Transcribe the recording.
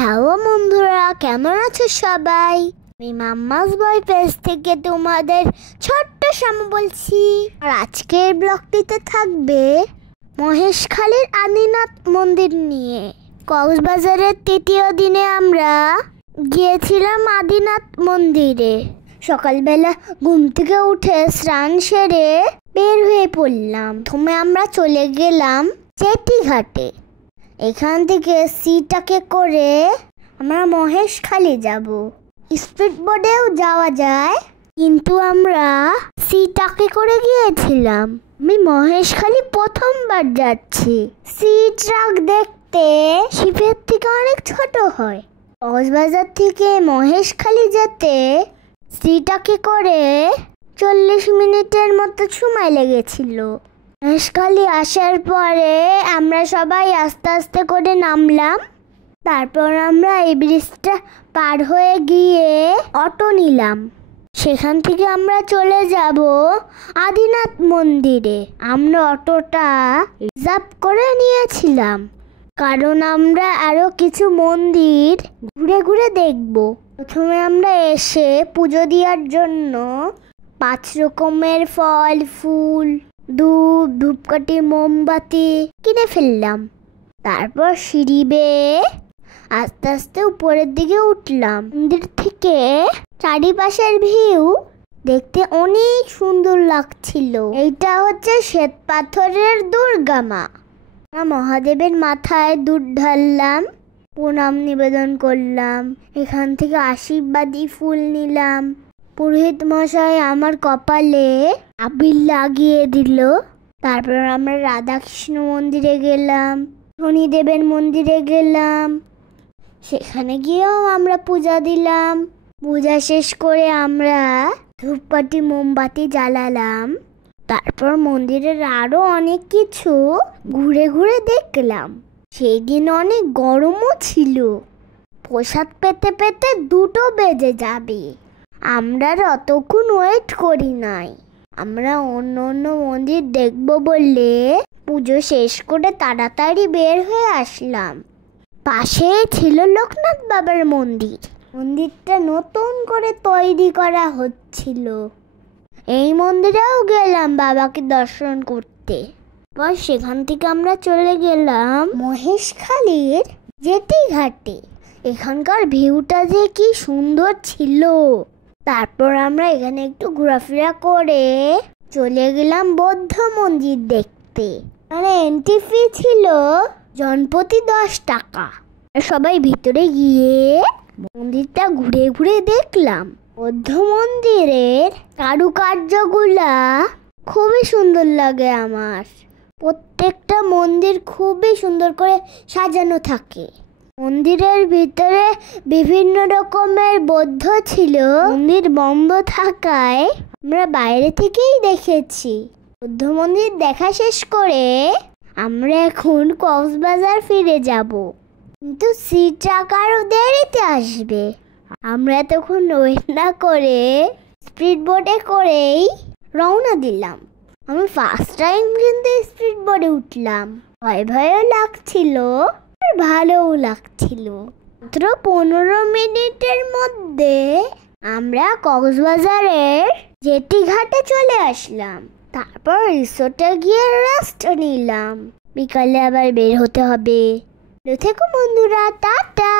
Hello বন্ধুরা, কেমন আছো সবাই? আমি মাম্মাস বয় পেজ থেকে তোমাদের ছোট্ট শ্যামা বলছি। আর আজকের ব্লগটিতে থাকবে মহেশখালীর আদিনাথ মন্দির নিয়ে। কক্সবাজারের তৃতীয় দিনে আমরা গিয়েছিলাম আদিনাথ মন্দিরে। সকালবেলা ঘুম থেকে উঠে স্নান সেরে বের হয়ে পড়লাম। প্রথমে আমরা চলে গেলাম চেটি ঘাটে। এখান থেকে সিটাকে করে আমরা মহেশখালী যাব। স্পিড বোটেও যাওয়া যায়, কিন্তু আমরা সিটাকে করে গিয়েছিলাম। আমি মহেশখালী প্রথমবার যাচ্ছি। সি ট্রাক দেখতে শিপের থেকে অনেক ছোট হয়। কক্সবাজার থেকে মহেশখালী যেতে সিটাকে করে 40 মিনিটের মতো সময় লেগেছিল। মহেশখালী আসার পরে আমরা সবাই আস্তে আস্তে করে নামলাম। তারপর আমরা এই ব্রিজটা পার হয়ে গিয়ে অটো নিলাম। সেখান থেকে আমরা চলে যাব আদিনাথ মন্দিরে। আমরা অটোটা রিজার্ভ করে নিয়েছিলাম, কারণ আমরা আরো কিছু মন্দির ঘুরে ঘুরে দেখব। প্রথমে আমরা এসে পুজো দেওয়ার জন্য 5 রকমের ফল, ফুল, ধূপ, ধূপকাঠি, মোমবাতি কিনে ফেললাম। তারপর সিঁড়ি বেয়ে আস্তে আস্তে উপরের দিকে উঠলাম। মন্দির থেকে চারিপাশের ভিউ দেখতে অনেক সুন্দর লাগছিল। এইটা হচ্ছে শ্বেত পাথরের দুর্গা মা। মহাদেবের মাথায় দুধ ঢাললাম, প্রণাম নিবেদন করলাম। এখান থেকে আশীর্বাদী ফুল নিলাম। পুরোহিত মশাই আমার কপালে আবির লাগিয়ে দিল। তারপর আমরা রাধাকৃষ্ণ মন্দিরে গেলাম, শনিদেবের মন্দিরে গেলাম। সেখানে গিয়েও আমরা পূজা দিলাম। পূজা শেষ করে আমরা ধূপকাঠি মোমবাতি জ্বালালাম। তারপর মন্দিরের আরো অনেক কিছু ঘুরে ঘুরে দেখলাম। সেই দিন অনেক গরমও ছিল। প্রসাদ পেতে পেতে 2টো বেজে যাবে। আমরা অতক্ষণ ওয়েট করি নাই। আমরা অন্য অন্য মন্দির দেখব বলে পুজো শেষ করে তাড়াতাড়ি বের হয়ে আসলাম। পাশে ছিল লোকনাথ বাবার মন্দির। মন্দিরটা নতুন করে তৈরি করা হচ্ছিল। এই মন্দিরেও গেলাম বাবাকে দর্শন করতে। পর সেখান থেকে আমরা চলে গেলাম মহেশখালীর জেটি ঘাটে। এখানকার ভিউটা যে কি সুন্দর ছিল। তারপর আমরা এখানে একটু ঘোরাফেরা করে চলে গেলাম বৌদ্ধ মন্দির দেখতে। মানে এন্ট্রি ফি ছিল জনপ্রতি 10 টাকা। সবাই ভিতরে গিয়ে মন্দিরটা ঘুরে ঘুরে দেখলাম। বৌদ্ধ মন্দিরের কারুকার্যগুলা খুবই সুন্দর লাগে আমার। প্রত্যেকটা মন্দির খুবই সুন্দর করে সাজানো থাকে। মন্দিরের ভিতরে বিভিন্ন রকমের বৌদ্ধ ছিল। মন্দির বন্ধ থাকায় আমরা বাইরে থেকেই দেখেছি। বৌদ্ধ মন্দির দেখা শেষ করে আমরা এখন কক্সবাজার ফিরে যাব, কিন্তু সি ট্রাক আরো দেরিতে আসবে। আমরা তখন ওয়েট না করে স্পিড বোটে করেই রওনা দিলাম। আমি ফার্স্ট টাইম কিন্তু স্পিড বোটে উঠলাম। ভয় ভয়ও লাগছিল, ভালোও লাগছিল। মাত্র 15 মিনিটের মধ্যে আমরা কক্সবাজারের জেটি ঘাটে চলে আসলাম। তারপর রিসোর্টে গিয়ে রেস্ট নিলাম। বিকালে আবার বের হতে হবে। থেকো বন্ধুরা, টাটা।